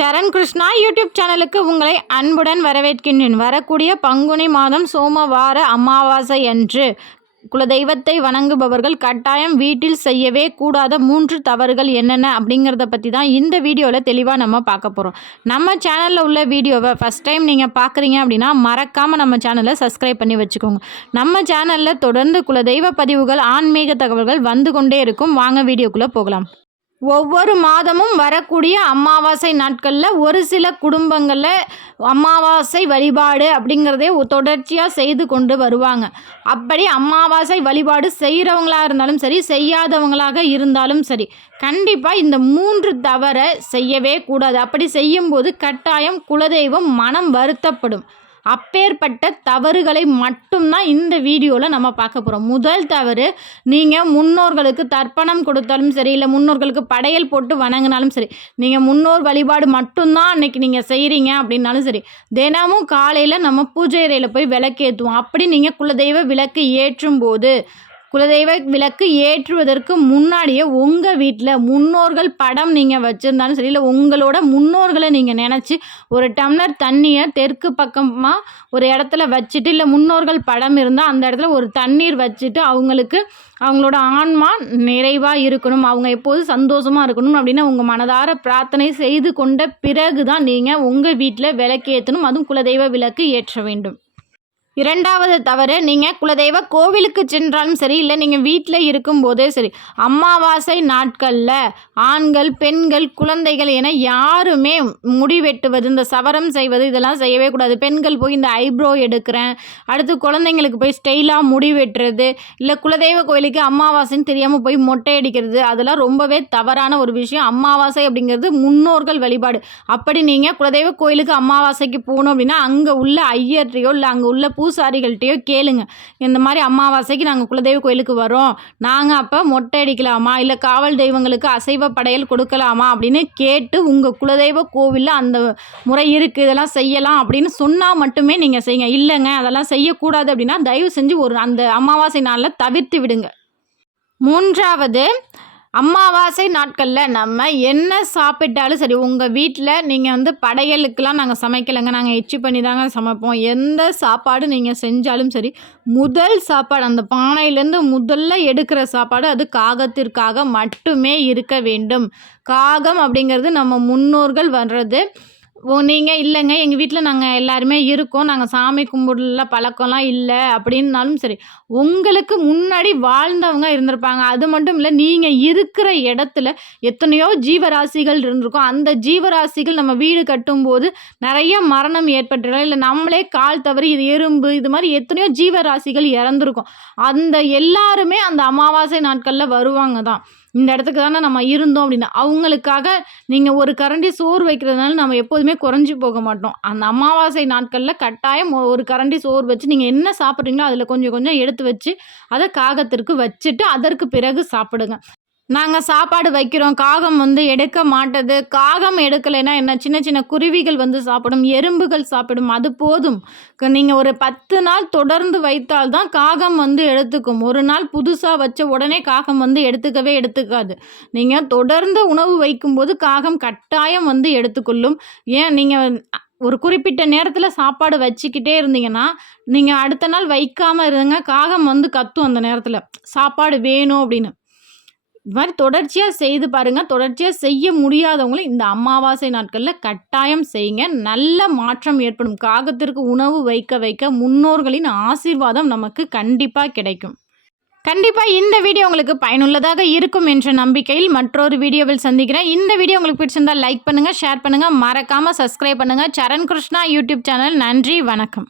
சரண் Krishna YouTube சேனலுக்கு உங்களை அன்புடன் வரவேற்கின்றேன். வரக்கூடிய பங்குனி மாதம் சோமவார அமாவாசை அன்று குலதெய்வத்தை வணங்குபவர்கள் கட்டாயம் வீட்டில் செய்யவே கூடாத 3 தவறுகள் என்னென்ன அப்படிங்கிறத பற்றி தான் இந்த வீடியோவில் தெளிவாக நம்ம பார்க்க போகிறோம். நம்ம சேனலில் உள்ள வீடியோவை ஃபஸ்ட் டைம் நீங்கள் பார்க்குறீங்க அப்படின்னா மறக்காமல் நம்ம சேனலை சப்ஸ்கிரைப் பண்ணி வச்சுக்கோங்க. நம்ம சேனலில் தொடர்ந்து குலதெய்வ பதிவுகள், ஆன்மீக தகவல்கள் வந்து கொண்டே இருக்கும். வாங்க வீடியோக்குள்ளே போகலாம். ஒவ்வொரு மாதமும் வரக்கூடிய அமாவாசை நாட்களில் ஒரு சில குடும்பங்களில் அமாவாசை வழிபாடு அப்படிங்கிறதே தொடர்ச்சியாக செய்து கொண்டு வருவாங்க. அப்படி அமாவாசை வழிபாடு செய்கிறவங்களாக இருந்தாலும் சரி, செய்யாதவங்களாக இருந்தாலும் சரி, கண்டிப்பாக இந்த 3 தவறை செய்யவே கூடாது. அப்படி செய்யும்போது கட்டாயம் குலதெய்வம் மனம் வருத்தப்படும். அப்பேற்பட்ட தவறுகளை மட்டும்தான் இந்த வீடியோவில் நம்ம பார்க்க போகிறோம். முதல் தவறு, நீங்கள் முன்னோர்களுக்கு தர்ப்பணம் கொடுத்தாலும் சரி, இல்லை முன்னோர்களுக்கு படையல் போட்டு வணங்கினாலும் சரி, நீங்கள் முன்னோர் வழிபாடு மட்டும்தான் அன்றைக்கி நீங்கள் செய்கிறீங்க அப்படின்னாலும் சரி, தினமும் காலையில் நம்ம பூஜை அறையில் போய் விளக்கு ஏற்றுவோம். அப்படி நீங்கள் குலதெய்வ விளக்கு ஏற்றும் போது, குலதெய்வ விளக்கு ஏற்றுவதற்கு முன்னாடியே உங்கள் வீட்டில் முன்னோர்கள் படம் நீங்கள் வச்சுருந்தாலும் சரி, இல்லை உங்களோட முன்னோர்களை நீங்கள் நினச்சி ஒரு டம்ளர் தண்ணியை தெற்கு பக்கமாக ஒரு இடத்துல வச்சுட்டு, இல்லை முன்னோர்கள் படம் இருந்தால் அந்த இடத்துல ஒரு தண்ணீர் வச்சுட்டு, அவங்களோட ஆன்மா நிறைவாக இருக்கணும், அவங்க எப்போதும் சந்தோஷமாக இருக்கணும் அப்படின்னு உங்கள் மனதார பிரார்த்தனை செய்து கொண்ட பிறகு தான் நீங்கள் உங்கள் வீட்டில் விளக்கு ஏற்றணும். அதுவும் குலதெய்வ விளக்கு ஏற்ற வேண்டும். இரண்டாவது தவறு, நீங்கள் குலதெய்வ கோவிலுக்கு சென்றாலும் சரி, இல்லை நீங்கள் வீட்டில் இருக்கும்போதே சரி, அமாவாசை நாட்களில் ஆண்கள், பெண்கள், குழந்தைகள் என யாருமே முடி வெட்டுவது, இந்த சவரம் செய்வது இதெல்லாம் செய்யவே கூடாது. பெண்கள் போய் இந்த ஐப்ரோ எடுக்கிறேன், அடுத்து குழந்தைங்களுக்கு போய் ஸ்டைலாக முடி வெட்டுறது, இல்லை குலதெய்வ கோவிலுக்கு அமாவாசைன்னு தெரியாமல் போய் மொட்டை அடிக்கிறது, அதெல்லாம் ரொம்பவே தவறான ஒரு விஷயம். அமாவாசை அப்படிங்கிறது முன்னோர்கள் வழிபாடு. அப்படி நீங்கள் குலதெய்வ கோயிலுக்கு அமாவாசைக்கு போகணும் அப்படின்னா அங்கே உள்ள ஐயர்கிட்டையோ இல்லை அங்கே உள்ள பூசாரிகள்கிட்டையோ கேளுங்க, இந்த மாதிரி அமாவாசைக்கு நாங்கள் குலதெய்வ கோயிலுக்கு வரோம், நாங்கள் அப்போ மொட்டை அடிக்கலாமா, இல்லை காவல் தெய்வங்களுக்கு அசைவ படையல் கொடுக்கலாமா அப்படின்னு கேட்டு உங்கள் குலதெய்வ கோவிலில் அந்த முறை இருக்குது, இதெல்லாம் செய்யலாம் அப்படின்னு சொன்னால் மட்டுமே நீங்கள் செய்யுங்க. இல்லைங்க அதெல்லாம் செய்யக்கூடாது அப்படின்னா தயவு செஞ்சு அந்த அமாவாசை நாளில் தவிர்த்து விடுங்க. மூன்றாவது, அமாவாசை நாட்களில் நம்ம என்ன சாப்பிட்டாலும் சரி, உங்கள் வீட்டில் நீங்கள் படையலுக்கெல்லாம் நாங்கள் சமைக்கலைங்க, நாங்கள் எச்சி பண்ணி தாங்க சமைப்போம், எந்த சாப்பாடு நீங்கள் செஞ்சாலும் சரி, முதல் சாப்பாடு அந்த பானையிலேருந்து முதல்ல எடுக்கிற சாப்பாடு அது காகத்திற்காக மட்டுமே இருக்க வேண்டும். காகம் அப்படிங்கிறது நம்ம முன்னோர்கள் வர்றது. நீங்கள் இல்லைங்க எங்கள் வீட்டில் நாங்கள் எல்லாருமே இருக்கோம், நாங்கள் சாமி கும்பிடல பழக்கம்லாம் இல்லை அப்படின்னாலும் சரி, உங்களுக்கு முன்னாடி வாழ்ந்தவங்க இருந்திருப்பாங்க. அது மட்டும் இல்லை, நீங்கள் இருக்கிற இடத்துல எத்தனையோ ஜீவராசிகள் இருந்திருக்கும். அந்த ஜீவராசிகள் நம்ம வீடு கட்டும்போது நிறைய மரணம் ஏற்பட்டுரும், இல்லை நம்மளே கால் தவறி இது எறும்பு இது மாதிரி எத்தனையோ ஜீவராசிகள் இறந்துருக்கும். அந்த எல்லாருமே அந்த அமாவாசை நாட்களில் வருவாங்க தான். இந்த இடத்துக்கு தானே நம்ம இருந்தோம் அப்படின்னா அவங்களுக்காக நீங்கள் ஒரு கரண்டி சோறு வைக்கிறதுனால நம்ம எப்போதுமே குறைஞ்சி போக மாட்டோம். அந்த அமாவாசை நாட்களில் கட்டாயம் ஒரு கரண்டி சோறு வச்சு நீங்கள் என்ன சாப்பிட்றீங்களோ அதில் கொஞ்சம் கொஞ்சம் எடுத்து வச்சு அதை காகத்திற்கு வச்சுட்டு அதற்கு பிறகு சாப்பிடுங்க. நாங்கள் சாப்பாடு வைக்கிறோம், காகம் எடுக்க மாட்டது. காகம் எடுக்கலைன்னா என்ன, சின்ன சின்ன குருவிகள் சாப்பிடும், எறும்புகள் சாப்பிடும், அது போதும். நீங்கள் ஒரு 10 நாள் தொடர்ந்து வைத்தால்தான் காகம் எடுத்துக்கும். ஒரு நாள் புதுசாக வச்ச உடனே காகம் எடுத்துக்கவே எடுத்துக்காது. நீங்கள் தொடர்ந்து உணவு வைக்கும்போது காகம் கட்டாயம் எடுத்துக்கொள்ளும். ஏன் நீங்கள் ஒரு குறிப்பிட்ட நேரத்தில் சாப்பாடு வச்சுக்கிட்டே இருந்தீங்கன்னா, நீங்கள் அடுத்த நாள் வைக்காமல் இருங்க, காகம் கத்தும் அந்த நேரத்தில் சாப்பாடு வேணும் அப்படின்னு. இது மாதிரி தொடர்ச்சியாக செய்து பாருங்கள். தொடர்ச்சியாக செய்ய முடியாதவங்களும் இந்த அமாவாசை நாட்களில் கட்டாயம் செய்யுங்க. நல்ல மாற்றம் ஏற்படும். காகத்திற்கு உணவு வைக்க வைக்க முன்னோர்களின் ஆசீர்வாதம் நமக்கு கண்டிப்பாக கிடைக்கும். கண்டிப்பாக இந்த வீடியோ உங்களுக்கு பயனுள்ளதாக இருக்கும் என்ற நம்பிக்கையில் மற்றொரு வீடியோவில் சந்திக்கிறேன். இந்த வீடியோ உங்களுக்கு பிடிச்சிருந்தால் லைக் பண்ணுங்கள், ஷேர் பண்ணுங்கள், மறக்காமல் சப்ஸ்கிரைப் பண்ணுங்கள். சரண் கிருஷ்ணா யூடியூப் சேனல். நன்றி, வணக்கம்.